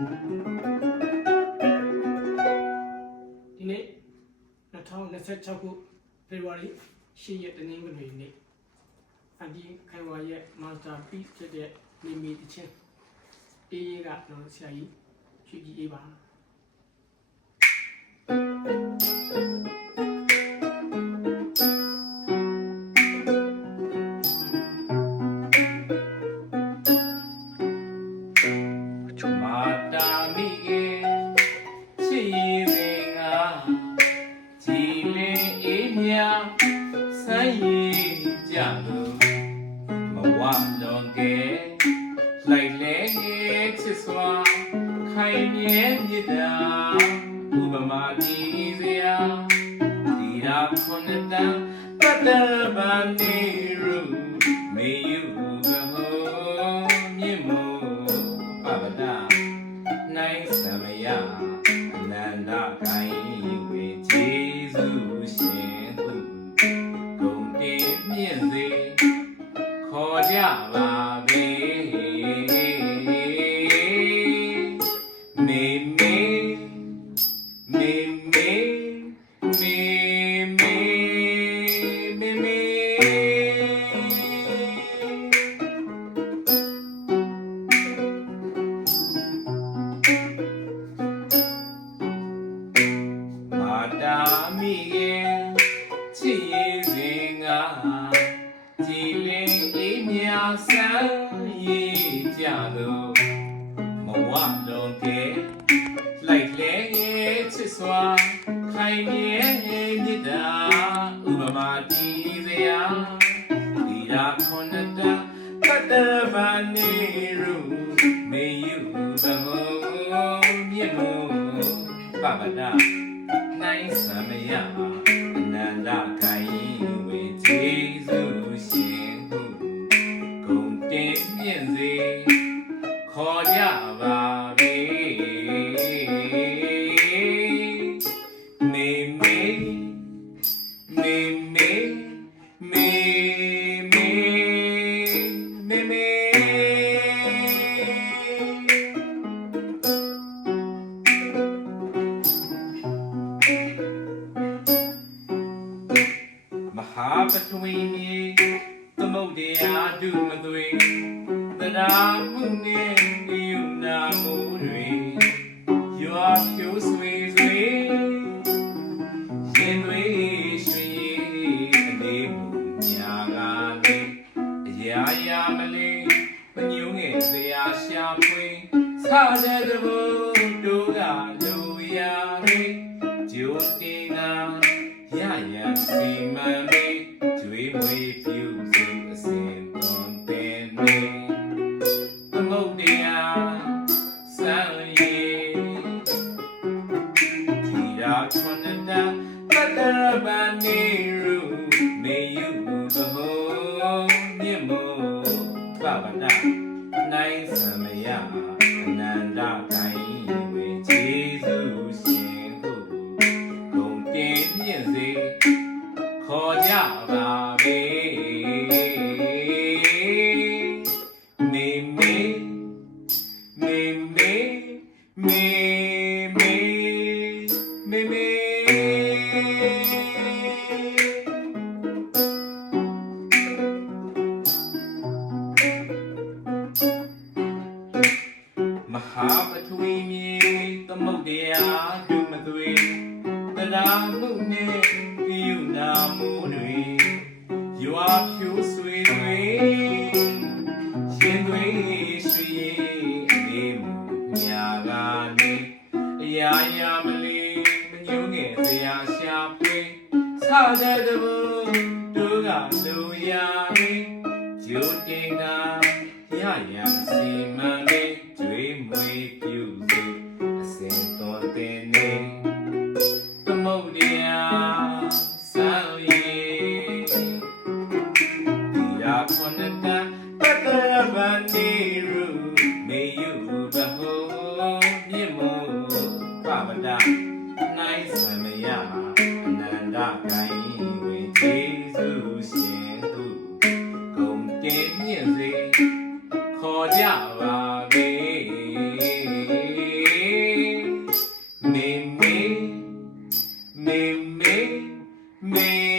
ဒီနေ့2026ခုဖေဖော်ဝါရီ10ရက်တနင်္ဂနွေနေ့အန်ဒီခိုင်ဝါရဲ့မာစတာပီးဖြစ်တဲ့နေမီတချင်းအေးရေးကကျွန်တော်ဆရာကြီးရွှေကြည်အေးပါဆိုင်ရကြလို့မဝလွန်ကဲလိုက်လဲချစ်စွာခိုင်မြဲမြတ်တာဥပမာဒီစရာဒီရာခွန်တန်တတဗန်နေရူမေယူကဟောမြင့်မို့ပပဒနိုင်သမယအနန္တကိုင်းဝေခြေစုရှင်မြင့်စေခေါ်ကြပါပဲမေမေမေမေမေမေမေမေမာတာမိရဲ့ချစ်ရေးစဉ်ကကြည်လင်အေးမြဆန်းရည်ကြလို့မဝလုံးကဲလိုက်လဲချစ်စွာခိုင်မြဲမြတ်တာဥပမာဒီစရာဒီရာခွန်တန်တတဗန်နေရူမေယူသမောမြင့်မို့ပပဒနိုင်သမယအနန္တကိုင်းဝေခြေစုရှင်ဟုဂုံတင်မြင့်စေခေါ်ကြပါပဲမေမေမေမေမေမေမေမေမဟာပထဝီမြေသမုဒ္ဒရာဒုမသွေသရာမှုနှင့်ယူနာမှုတွေရွာဖြိုးဆွေဆွေရှင်တွေရွှေအနေမှုညာကနေအရာရာမလေးမညုံငယ်စရာရှာဖွေဆတဲ့တဘုတို့ကလူရာတွေဂျိုတင်ကရရစီမံလေးကျွေးမွေးပြူစုအစင်သွန်တဲ့နေသမုဒ္ဒရာစံရည်ဒီရာခွန်တန်တတဗန်နေရူမေယူသဟောမြင့်မို့ပပဒနိုင်သမယအနန္တကိုင်းဝေခြေစုရှင်ဟုဂုံတင်မြင့်စေခေါ်ကြပါပဲမေမေမေမေမေမေမေမေမဟာပထဝီမြေသမုဒ္ဒရာဒုမသွေသရာမှုနှင့်ယူနာမှုတွေရွာဖြူဆွေတွေရှင်တွေရွှေအနေမှုညာကနေအရာရာမလေးမညုံငယ်စရာရှာဖွေဆတဲ့တဘုတို့ကလူရာတွေဂျိုတင်ကရရစီမံလေးကျွေးမွေးပြူစုအစင်တော်တဲ့နေသမုဒ္ဒရာစံရည်ဒီရာခွန်တန်တတဗန်နေရူမေယူဘဟောမြင့်မို့ပပဒနိုင်သမယအနန္တကိုင်းဝေခြေစုရှင်ဟုဂုံတင်မြင့်စေခေါ်ကြပါပဲ မေ